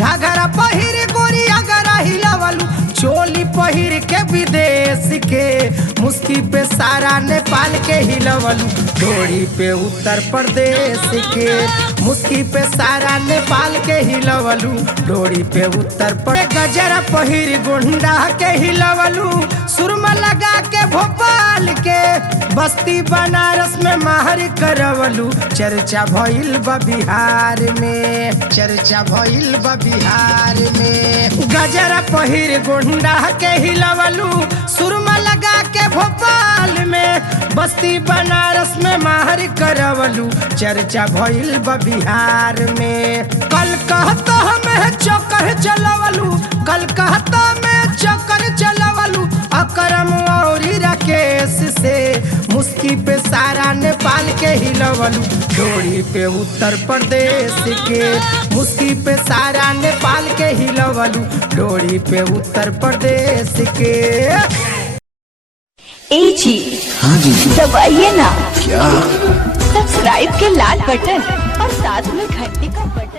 घाघरा पहिर गोरी अगरा हिलवलू, चोली पहिर के विदेश के, मुस्की पे सारा नेपाल के हिलवलू, डोरी पे उत्तर प्रदेश के, मुस्की पे सारा नेपाल के हिलवलू, डोरी पे उत्तर प्रदेश। गजरा पहिर गुंडा के हिलवलू, सुरमा लगा के भोपाल के, बस्ती बनारस में माहर करवलू, चर्चा भइल बा बिहार में, चर्चा भइल बा बिहार में। गजरा पहिर गुंडा के हिलवलू, सुरमा लगा के भोपाल में, बस्ती बनारस में माहर करवलू, चर्चा भइल बा बिहार में। कलकत्ता में चक्कर चलवलू, कलकत्ता में चक्कर चलवलू, अकरम और राकेश से, मुस्की पे सारा नेपाल के हिलवलू, डोरी पे उत्तर प्रदेश के, मुस्की पे सारा नेपाल के हिलवलू, डोरी पे उत्तर प्रदेश के। ए जी, हाँ जी, दबाइए ना क्या? सब्सक्राइब के लाल बटन और साथ में घंटी का बटन।